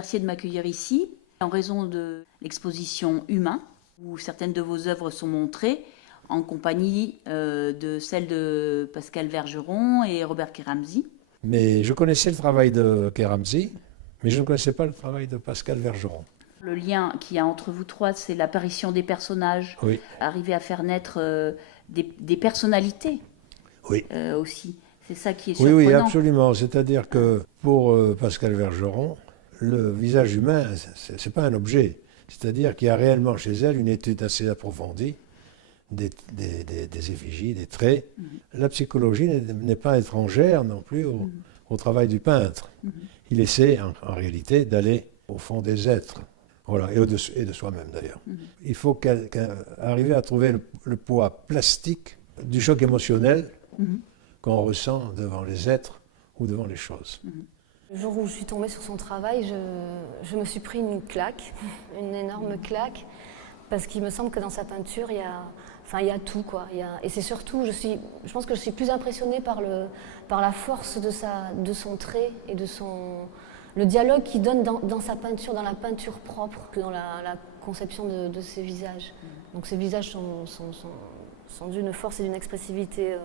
remercier de m'accueillir ici en raison de l'exposition Humain, où certaines de vos œuvres sont montrées en compagnie de celles de Pascal Vergeron et Robert Kéramzy. Mais je connaissais le travail de Kéramzy, mais je ne connaissais pas le travail de Pascal Vergeron. Le lien qu'il y a entre vous trois, c'est l'apparition des personnages, Oui. Arriver à faire naître des personnalités Oui. aussi. C'est ça qui est Oui, surprenant. oui, absolument. C'est-à-dire que pour Pascal Vergeron, le visage humain, ce n'est pas un objet. C'est-à-dire qu'il y a réellement chez elle une étude assez approfondie des effigies, des traits. La psychologie n'est pas étrangère non plus au travail du peintre. Il essaie en réalité d'aller au fond des êtres. Voilà, et de soi-même d'ailleurs. Il faut arriver à trouver le poids plastique du choc émotionnel qu'on ressent devant les êtres ou devant les choses. Le jour où je suis tombée sur son travail, je me suis pris une claque, une énorme claque, parce qu'il me semble que dans sa peinture, il y a tout, quoi. Et c'est surtout, je pense que je suis plus impressionnée par la force de son trait et le dialogue qu'il donne dans sa peinture, dans la peinture propre, que dans la conception de ses visages. Donc ces visages sont d'une force et d'une expressivité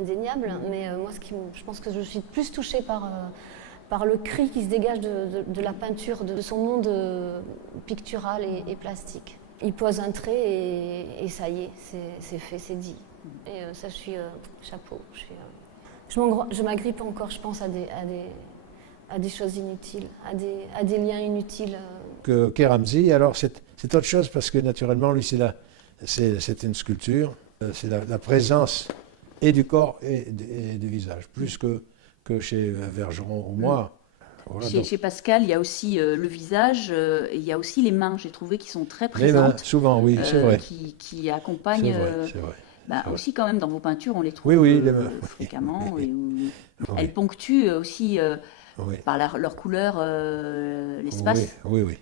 indéniable, mais moi je pense que je suis plus touchée par le cri qui se dégage de la peinture, de son monde pictural et plastique. Il pose un trait et ça y est, c'est fait, c'est dit. Et ça, je suis chapeau. Je m'agrippe encore, je pense, à des choses inutiles, à des liens inutiles. Que Kéramzy, alors c'est autre chose parce que naturellement, lui, c'est une sculpture, c'est la présence et du corps et du visage, plus que chez Vergeron ou moi. Voilà, chez Pascal, il y a aussi le visage et il y a aussi les mains, j'ai trouvé, qui sont très les mains, présentes. souvent, oui, c'est vrai. Qui accompagnent. C'est vrai. Aussi quand même dans vos peintures, on les trouve Oui, les mains. fréquemment. Oui. Elles ponctuent aussi par leur couleur l'espace. Oui.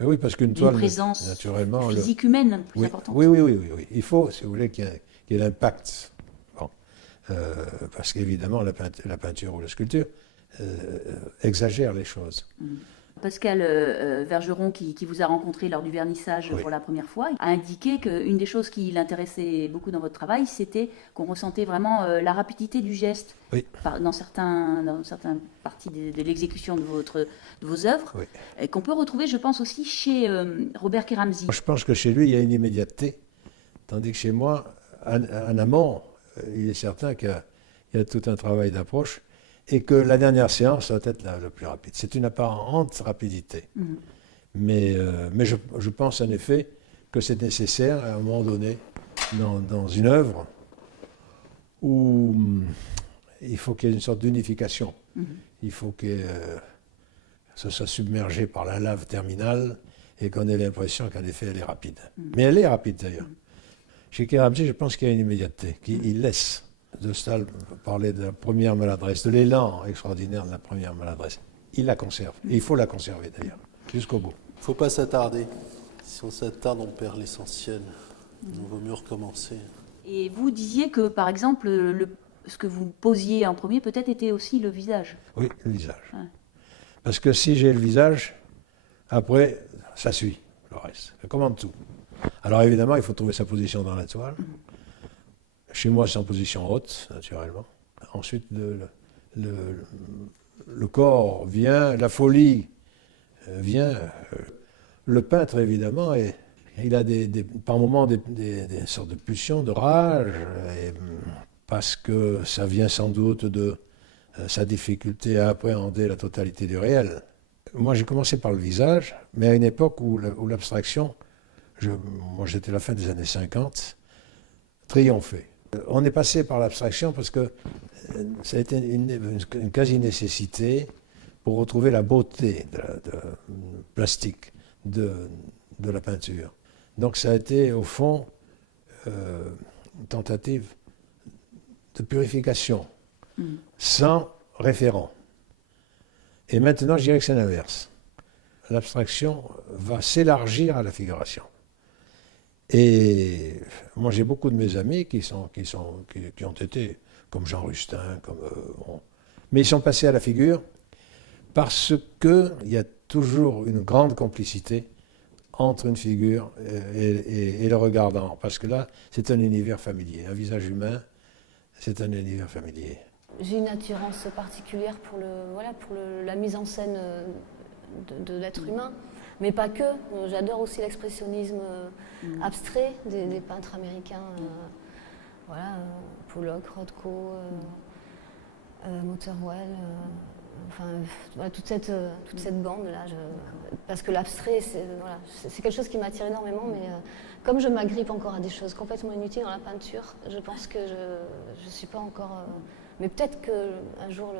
Oui, parce qu'une toile, présence naturellement, physique humaine plus importante. Oui. Il faut, si vous voulez, qu'il y ait l'impact. Bon. Parce qu'évidemment, la peinture ou la sculpture exagère les choses. Pascal Vergeron, qui vous a rencontré lors du vernissage pour la première fois, a indiqué qu'une des choses qui l'intéressait beaucoup dans votre travail, c'était qu'on ressentait vraiment la rapidité du geste dans certaines parties de l'exécution de vos œuvres, et qu'on peut retrouver, je pense, aussi chez Robert Kéramzy. Je pense que chez lui, il y a une immédiateté, tandis que chez moi, en amont, il est certain qu'il y a tout un travail d'approche, et que la dernière séance doit être la plus rapide. C'est une apparente rapidité. Mais je pense en effet que c'est nécessaire à un moment donné dans une œuvre où il faut qu'il y ait une sorte d'unification. Il faut que ce soit submergé par la lave terminale et qu'on ait l'impression qu'en effet elle est rapide. Mais elle est rapide d'ailleurs. Chez Kéramzy, je pense qu'il y a une immédiateté, qu'il laisse. De Staël parlait de la première maladresse, de l'élan extraordinaire de la première maladresse. Il la conserve, et il faut la conserver d'ailleurs, jusqu'au bout. Il ne faut pas s'attarder. Si on s'attarde, on perd l'essentiel. Il vaut mieux recommencer. Et vous disiez que, par exemple, ce que vous posiez en premier, peut-être était aussi le visage. Oui, le visage. Parce que si j'ai le visage, après, ça suit le reste. Ça commande tout. Alors évidemment, il faut trouver sa position dans la toile. Chez moi, c'est en position haute, naturellement. Ensuite, le corps vient, la folie vient. Le peintre, évidemment, il a par moments des sortes de pulsions, de rage, parce que ça vient sans doute de sa difficulté à appréhender la totalité du réel. Moi, j'ai commencé par le visage, mais à une époque où l'abstraction, moi j'étais à la fin des années 50, triomphait. On est passé par l'abstraction parce que ça a été une quasi-nécessité pour retrouver la beauté plastique de la peinture. Donc ça a été au fond une tentative de purification, sans référent. Et maintenant, je dirais que c'est l'inverse. L'abstraction va s'élargir à la figuration. Et moi, j'ai beaucoup de mes amis qui ont été, comme Jean Rustin, mais ils sont passés à la figure Parce qu'il y a toujours une grande complicité entre une figure et le regardant. Parce que là, c'est un univers familier. Un visage humain, c'est un univers familier. J'ai une attirance particulière pour la mise en scène de l'être humain, mais pas que. J'adore aussi l'expressionnisme abstrait des peintres américains. Pollock, Rothko, Motherwell, toute cette bande-là. Parce que l'abstrait, c'est quelque chose qui m'attire énormément, mais comme je m'agrippe encore à des choses complètement inutiles dans la peinture, je pense que je ne suis pas encore... mais peut-être qu'un jour,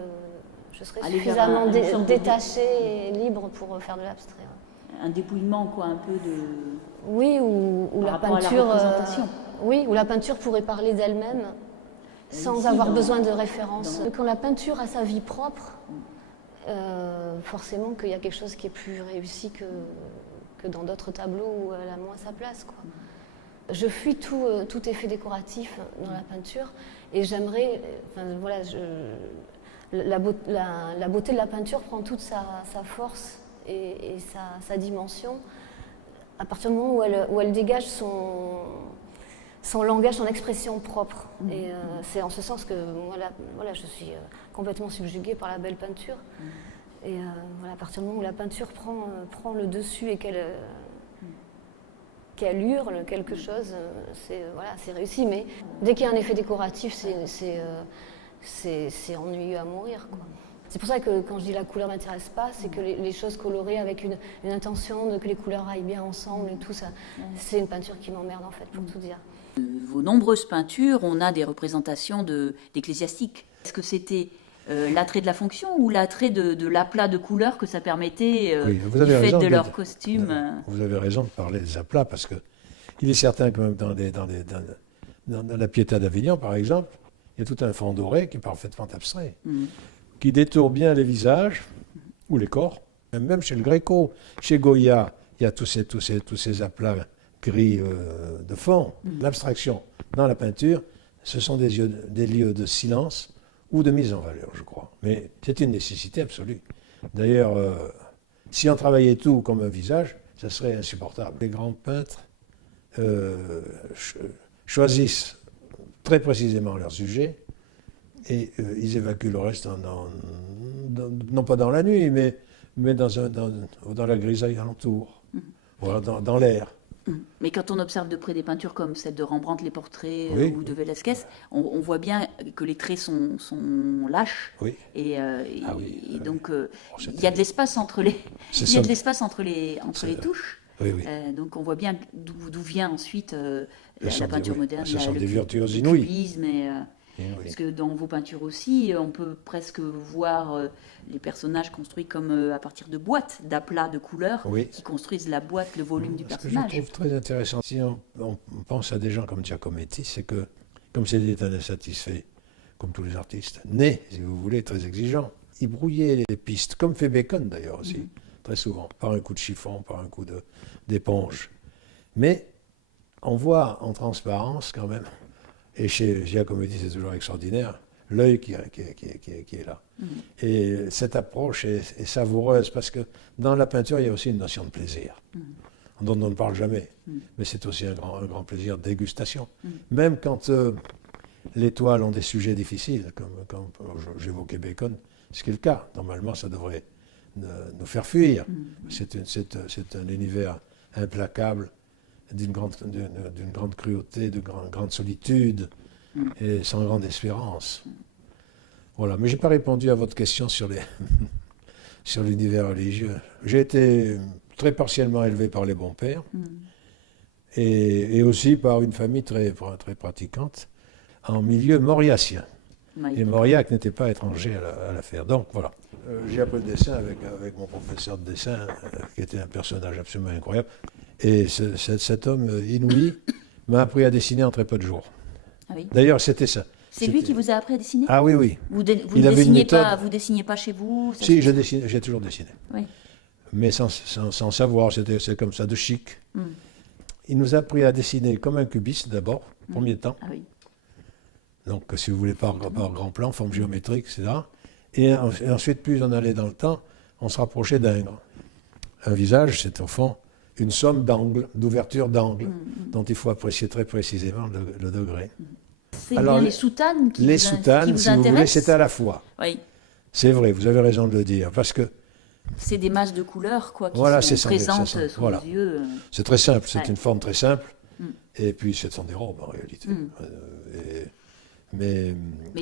je serai suffisamment détachée et libre pour faire de l'abstrait. Un dépouillement, quoi, un peu de... Oui, ou la peinture... Oui, ou la peinture pourrait parler d'elle-même sans avoir besoin de références. Quand la peinture a sa vie propre, forcément qu'il y a quelque chose qui est plus réussi que dans d'autres tableaux où elle a moins sa place, quoi. Je fuis tout effet décoratif dans la peinture et j'aimerais... la beauté de la peinture prend toute sa force et sa dimension à partir du moment où elle dégage son langage, son expression propre. Et c'est en ce sens que je suis complètement subjuguée par la belle peinture. Et à partir du moment où la peinture prend le dessus et qu'elle hurle quelque chose, c'est réussi. Mais dès qu'il y a un effet décoratif, c'est ennuyeux à mourir, quoi. C'est pour ça que quand je dis la couleur ne m'intéresse pas, c'est que les choses colorées avec une intention de que les couleurs aillent bien ensemble et tout ça, c'est une peinture qui m'emmerde en fait, pour tout dire. Vos nombreuses peintures, on a des représentations d'ecclésiastiques. Est-ce que c'était l'attrait de la fonction ou l'attrait de l'aplat de couleurs que ça permettait oui, du fait de leur costume Vous avez raison de parler des aplats, parce qu'il est certain que même dans la Pietà d'Avignon, par exemple, il y a tout un fond doré qui est parfaitement abstrait, qui détourne bien les visages ou les corps. Même chez le Gréco, chez Goya, il y a tous ces aplats gris de fond. L'abstraction dans la peinture, ce sont des lieux de silence ou de mise en valeur, je crois. Mais c'est une nécessité absolue. D'ailleurs, si on travaillait tout comme un visage, ça serait insupportable. Les grands peintres choisissent très précisément leur sujet et ils évacuent le reste, non pas dans la nuit, mais dans la grisaille alentour, voilà, dans l'air. Mais quand on observe de près des peintures comme celle de Rembrandt, les portraits ou de Velázquez, on voit bien que les traits sont lâches. Oui. Et donc il y a de l'espace entre les touches. Oui, oui. Donc on voit bien d'où vient ensuite la peinture moderne. Ce sont des virtuoses inouïes. Parce que dans vos peintures aussi, on peut presque voir les personnages construits comme à partir de boîtes, d'aplats de couleurs qui construisent la boîte, le volume du personnage. Ce que je trouve très intéressant, si on pense à des gens comme Giacometti, c'est que, comme c'était un insatisfait, comme tous les artistes, nés, si vous voulez, très exigeants, ils brouillaient les pistes, comme fait Bacon d'ailleurs aussi, très souvent, par un coup de chiffon, par un coup d'éponge. Mais on voit en transparence quand même, et chez Giacometti c'est toujours extraordinaire, l'œil qui est là. Et cette approche est savoureuse, parce que dans la peinture, il y a aussi une notion de plaisir, dont on ne parle jamais. Mais c'est aussi un grand plaisir de dégustation. Même quand les toiles ont des sujets difficiles, comme j'évoquais Bacon, ce qui est le cas. Normalement, ça devrait nous faire fuir. C'est un univers implacable, d'une grande cruauté, de grande solitude, et sans grande espérance. Voilà, mais je n'ai pas répondu à votre question sur l'univers religieux. J'ai été très partiellement élevé par les bons pères, et aussi par une famille très pratiquante, en milieu mauriacien. Et Mauriac n'était pas étranger à l'affaire. Donc voilà, j'ai appris le dessin avec mon professeur de dessin, qui était un personnage absolument incroyable. Et cet homme inouï m'a appris à dessiner en très peu de jours. Ah oui. D'ailleurs, c'était ça. C'est lui qui vous a appris à dessiner ? Ah oui, oui. Vous ne dessiniez pas chez vous ? Si, j'ai toujours dessiné. Oui. Mais sans savoir, c'est comme ça, de chic. Il nous a appris à dessiner comme un cubiste d'abord, premier temps. Ah oui. Donc, si vous voulez, par grand plan, forme géométrique, etc. Et ensuite, plus on allait dans le temps, on se rapprochait d'un... Un visage, c'est au fond une somme d'angles, d'ouverture d'angles, dont il faut apprécier très précisément le degré. C'est Alors, bien les soutanes qui les vous, soutanes, qui vous si vous voulez, intéressent. c'est à la fois. Oui, C'est vrai, vous avez raison de le dire, parce que c'est des masses de couleurs quoi, qui Voilà, sont c'est ça, présentes c'est ça. sous Voilà. les yeux. c'est très simple, c'est Ouais. une forme très simple, Mm. et puis ce sont des robes en réalité. Mais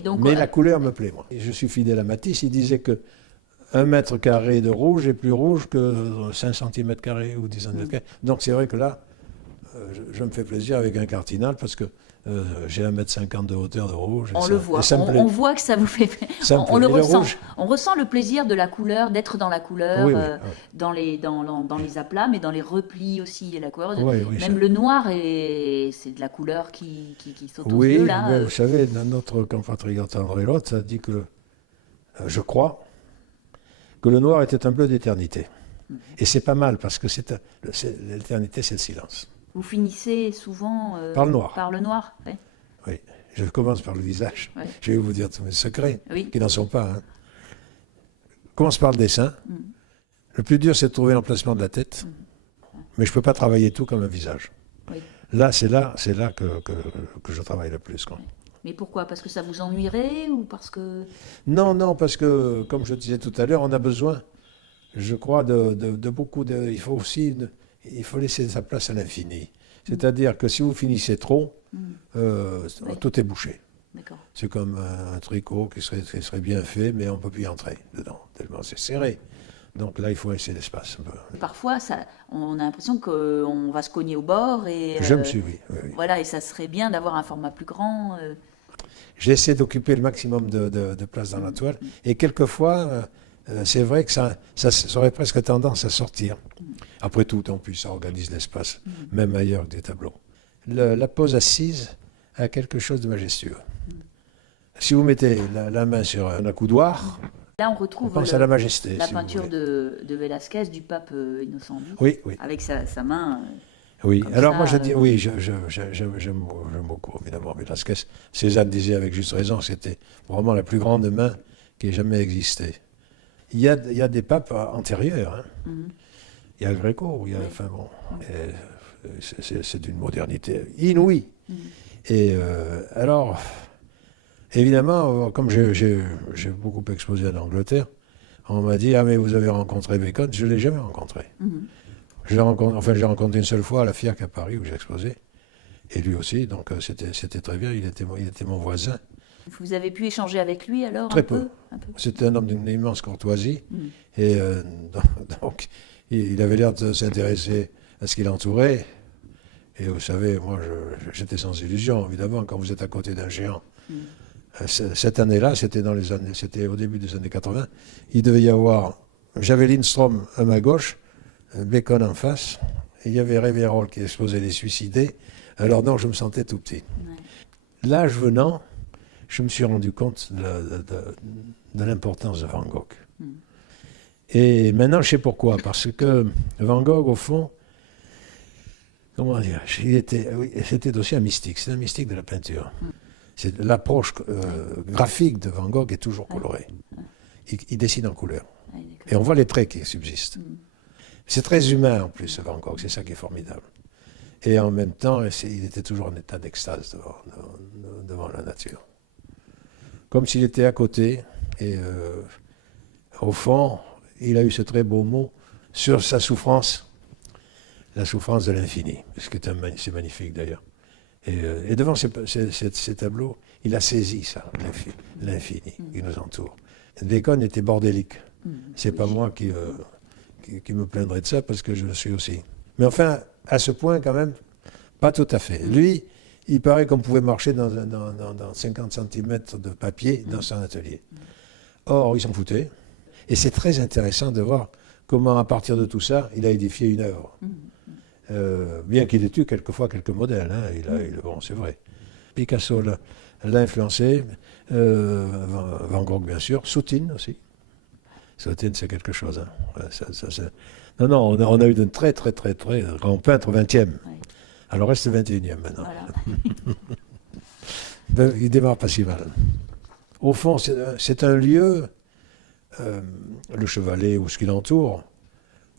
donc, la couleur me plaît, moi. Et je suis fidèle à Matisse, il disait que 1 mètre carré de rouge est plus rouge que 5 cm carrés ou 10 cm carrés. Donc c'est vrai que là, je me fais plaisir avec un cardinal parce que j'ai 1,50 m de hauteur de rouge. On le voit, et ça me plaît. on voit que ça vous fait. Ça me On le plaît. Et le ressent. rouge. On ressent le plaisir de la couleur, d'être dans la couleur, Oui, oui, dans les aplats, mais dans les replis aussi. Et la couleur. Oui, oui, Même le noir, c'est de la couleur qui saute aux Oui, yeux là. mais vous savez, notre compatriote André Lotte a dit que, je crois, que le noir était un bleu d'éternité. Et c'est pas mal parce que l'éternité, c'est le silence. Vous finissez souvent Par le noir. Par le noir, oui. Oui, je commence par le visage. Ouais. Je vais vous dire tous mes secrets, Oui. qui n'en sont pas. Hein. Commence par le dessin. Le plus dur, c'est de trouver l'emplacement de la tête. Mais je ne peux pas travailler tout comme un visage. Oui. Là, c'est là que je travaille le plus. Quoi. Mais pourquoi? Parce que ça vous ennuierait ou parce que... Non, parce que, comme je disais tout à l'heure, on a besoin, je crois, de beaucoup de... Il faut laisser sa place à l'infini. C'est-à-dire que si vous finissez trop, tout est bouché. D'accord. C'est comme un tricot qui serait bien fait, mais on ne peut plus y entrer dedans, tellement c'est serré. Donc là, il faut laisser l'espace un peu. Parfois, on a l'impression qu'on va se cogner au bord et... Je me suis, oui. Voilà, et ça serait bien d'avoir un format plus grand. J'essaie d'occuper le maximum de place dans la toile. Et quelquefois, c'est vrai que ça aurait presque tendance à sortir. Après tout, en plus, ça organise l'espace, même ailleurs que des tableaux. La pose assise a quelque chose de majestueux. Si vous mettez la main sur un accoudoir, Là, on on retrouve pense à la majesté. la si vous peinture voulez. de Velázquez, du pape Innocent X, Oui, oui. avec sa main. Oui, Comme alors ça, moi je dis, oui, j'aime beaucoup évidemment Velázquez. Cézanne disait avec juste raison que c'était vraiment la plus grande main qui ait jamais existé. Il y a des papes antérieurs. Hein. Il y a le Gréco, enfin bon, c'est d'une modernité inouïe. Et alors, évidemment, comme j'ai beaucoup exposé en Angleterre, on m'a dit, ah mais vous avez rencontré Bacon, je ne l'ai jamais rencontré. J'ai rencontré une seule fois à la FIAC à Paris où j'ai exposé, et lui aussi, donc c'était très bien, il était mon voisin. Vous avez pu échanger avec lui alors Très un peu. peu. C'était un homme d'une immense courtoisie, et donc il avait l'air de s'intéresser à ce qui l'entourait, et vous savez, moi j'étais sans illusion, évidemment, quand vous êtes à côté d'un géant. Cette année-là, c'était au début des années 80, il devait y avoir, j'avais Lindstrom à ma gauche, Bacon en face, et il y avait Révérol qui exposait les suicidés, alors donc je me sentais tout petit. Ouais. L'âge venant, je me suis rendu compte de l'importance de Van Gogh. Et maintenant, je sais pourquoi, parce que Van Gogh, au fond, comment dire, c'était aussi un mystique, c'est un mystique de la peinture. L'approche graphique de Van Gogh est toujours colorée. Il dessine en couleur. Ouais, Et on voit les traits qui subsistent. C'est très humain en plus, Van Gogh, c'est ça qui est formidable. Et en même temps, il était toujours en état d'extase devant la nature. Comme s'il était à côté, et au fond, il a eu ce très beau mot sur sa souffrance, la souffrance de l'infini, c'est magnifique d'ailleurs. Et devant ces tableaux, il a saisi ça, l'infini qui nous entoure. Bacon était bordélique. C'est pas moi qui me plaindrai de ça, parce que je le suis aussi. Mais enfin, à ce point quand même, pas tout à fait. Lui, il paraît qu'on pouvait marcher dans 50 cm de papier dans son atelier. Or, il s'en foutait. Et c'est très intéressant de voir comment, à partir de tout ça, il a édifié une œuvre. Bien qu'il ait eu quelquefois quelques modèles, hein, bon, c'est vrai. Picasso l'a influencé, Van Gogh bien sûr, Soutine aussi. Soutine, c'est quelque chose. Hein. Non, on a eu de très grands peintres 20e. Ouais. Alors reste 21e maintenant. Voilà. Il démarre pas si mal. Au fond, c'est un lieu le chevalet ou ce qui l'entoure,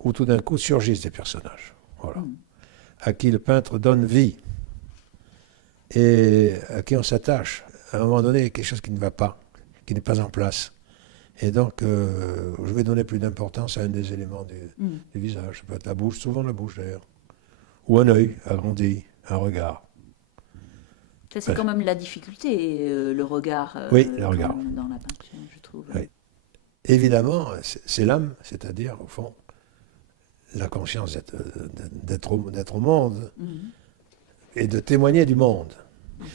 où tout d'un coup surgissent des personnages, voilà, à qui le peintre donne vie et à qui on s'attache. À un moment donné, il y a quelque chose qui ne va pas, qui n'est pas en place. Et donc, je vais donner plus d'importance à un des éléments du visage. Ça peut être la bouche, souvent la bouche d'ailleurs, ou un œil agrandi, un regard. Ça, c'est quand même la difficulté, le regard, oui, le regard dans la peinture, je trouve. Oui. Évidemment, c'est l'âme, c'est-à-dire, au fond, la conscience d'être au monde et de témoigner du monde.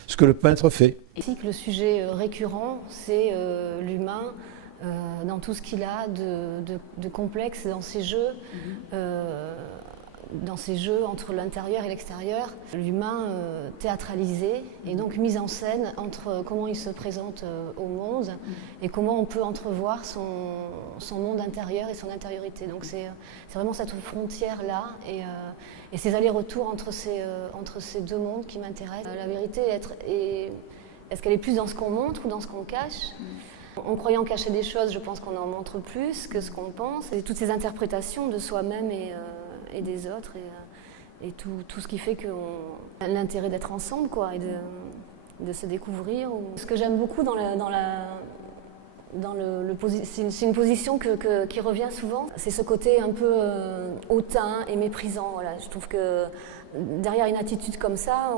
Ce que le peintre fait. Et c'est que le sujet récurrent, c'est l'humain dans tout ce qu'il a de complexe dans ses jeux. Dans ces jeux entre l'intérieur et l'extérieur, l'humain théâtralisé et donc mis en scène entre comment il se présente au monde et comment on peut entrevoir son monde intérieur et son intériorité. Donc c'est vraiment cette frontière-là et ces allers-retours entre ces deux mondes qui m'intéressent. La vérité, est-ce qu'elle est plus dans ce qu'on montre ou dans ce qu'on cache ? En croyant cacher des choses, je pense qu'on en montre plus que ce qu'on pense. Et toutes ces interprétations de soi-même et des autres et tout ce qui fait l'intérêt d'être ensemble quoi, et de se découvrir. Ce que j'aime beaucoup c'est une position qui revient souvent, c'est ce côté un peu hautain et méprisant. Voilà. Je trouve que derrière une attitude comme ça,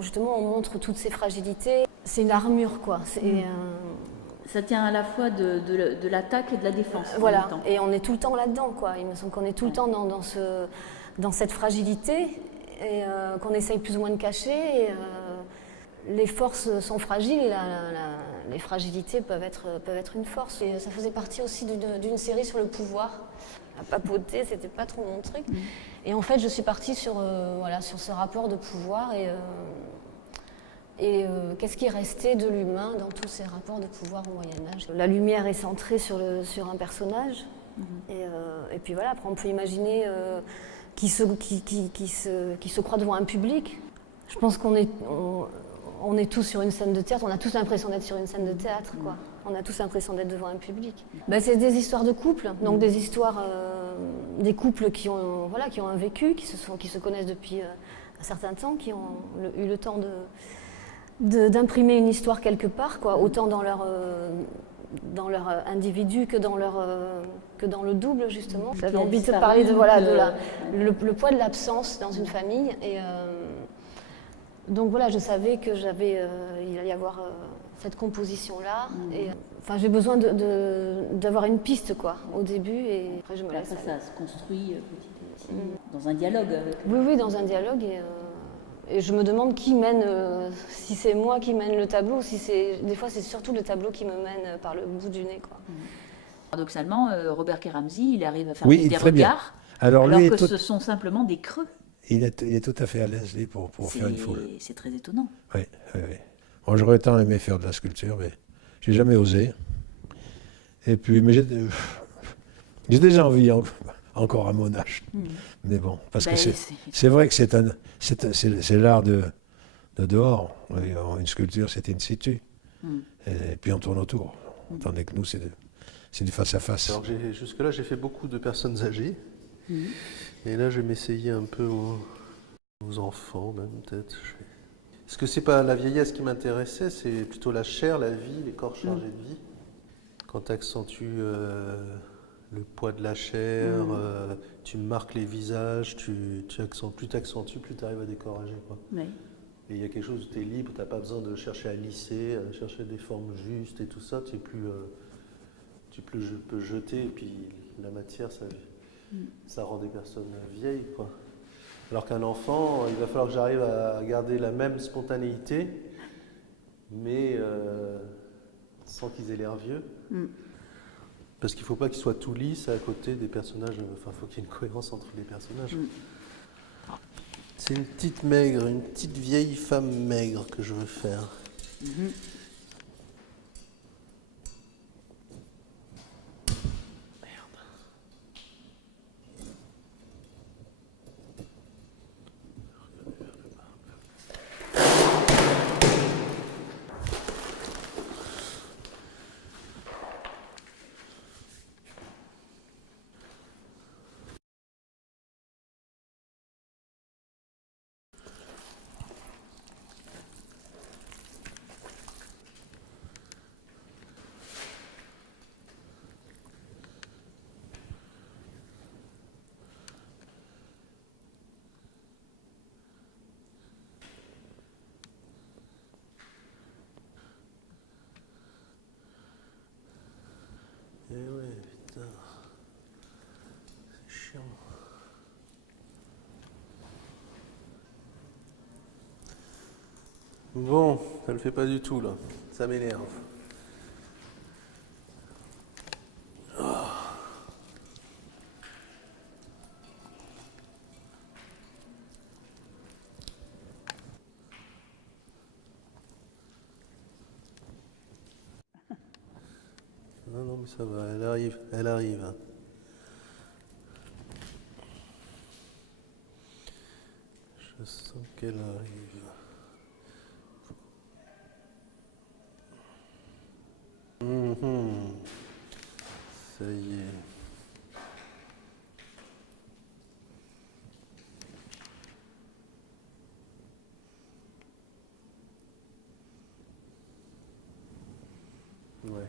justement on montre toutes ces fragilités. C'est une armure quoi. Ça tient à la fois de l'attaque et de la défense. Voilà, et on est tout le temps là-dedans, quoi. Il me semble qu'on est tout le temps dans cette fragilité et qu'on essaye plus ou moins de cacher. Et, les forces sont fragiles et les fragilités peuvent être une force. Et ça faisait partie aussi d'une série sur le pouvoir. La papauté, c'était pas trop mon truc. Et en fait, je suis partie sur ce rapport de pouvoir et qu'est-ce qui est resté de l'humain dans tous ces rapports de pouvoir au Moyen-Âge. La lumière est centrée sur un personnage, et puis voilà, après on peut imaginer qui se croit devant un public. Je pense qu'on est tous sur une scène de théâtre, on a tous l'impression d'être sur une scène de théâtre, quoi. On a tous l'impression d'être devant un public. C'est des histoires de couples, donc des histoires des couples qui ont un vécu, qui se connaissent depuis un certain temps, qui ont eu le temps d'imprimer une histoire quelque part, quoi, autant dans leur individu que dans le double, justement. J'avais envie de parler le poids de l'absence dans une famille. Et donc voilà, je savais que il allait y avoir cette composition-là. Et j'ai besoin d'avoir une piste, quoi, au début. Et après, je me laisse. Ça se construit petit à petit, dans un dialogue. Oui, dans un dialogue. Et je me demande qui mène, si c'est moi qui mène le tableau, des fois c'est surtout le tableau qui me mène par le bout du nez, quoi. Paradoxalement, Robert Kéramzy, il arrive à faire des regards, bien. Alors que ce sont simplement des creux. Il est tout à fait à l'aise lui, pour faire une foule. C'est très étonnant. Oui. Moi, j'aurais tant aimé faire de la sculpture, mais j'ai jamais osé. Et puis, mais j'ai déjà envie encore à mon âge. Mais bon, parce que c'est vrai que c'est l'art de dehors. Une sculpture, c'est in situ. Et puis on tourne autour. Tandis que nous, c'est du face à face. Alors jusque-là, j'ai fait beaucoup de personnes âgées. Et là, je vais m'essayer un peu aux enfants, même peut-être. Est-ce que c'est pas la vieillesse qui m'intéressait, c'est plutôt la chair, la vie, les corps chargés de vie. Quand tu accentues le poids de la chair, tu marques les visages, plus tu accentues, plus tu arrives à décorager, quoi. Oui. Et il y a quelque chose où tu es libre, tu n'as pas besoin de chercher à lisser, à chercher des formes justes et tout ça. Tu peux jeter, et puis la matière, ça rend des personnes vieilles, quoi. Alors qu'un enfant, il va falloir que j'arrive à garder la même spontanéité, mais sans qu'ils aient l'air vieux. Parce qu'il ne faut pas qu'ils soient tout lisses à côté des personnages. Enfin, il faut qu'il y ait une cohérence entre les personnages. C'est une petite maigre, une petite vieille femme maigre que je veux faire. Bon, ça le fait pas du tout là. Ça m'énerve. Non, non, mais ça va, elle arrive, elle arrive. Je sens qu'elle arrive. Ça y est. Ouais.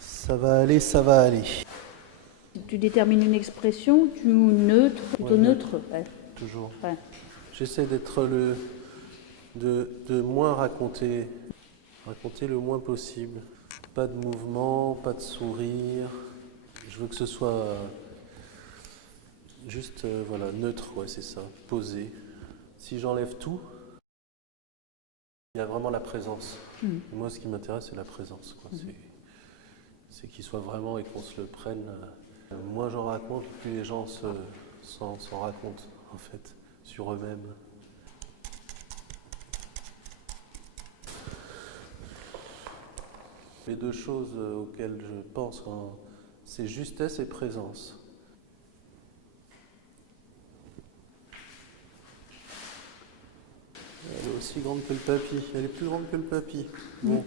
Ça va aller, ça va aller. Tu détermines une expression, tu neutre, plutôt Ouais, neutre. Ouais. Toujours. Ouais. J'essaie d'être de moins raconter le moins possible. Pas de mouvement, pas de sourire. Je veux que ce soit juste voilà, neutre, ouais, c'est ça, posé. Si j'enlève tout, il y a vraiment la présence. Et moi, ce qui m'intéresse, c'est la présence, quoi. C'est qu'il soit vraiment et qu'on se le prenne. Moins j'en raconte, plus les gens s'en racontent, en fait, sur eux-mêmes. Les deux choses auxquelles je pense, c'est justesse et présence. Elle est aussi grande que le papy. Elle est plus grande que le papy. Bon.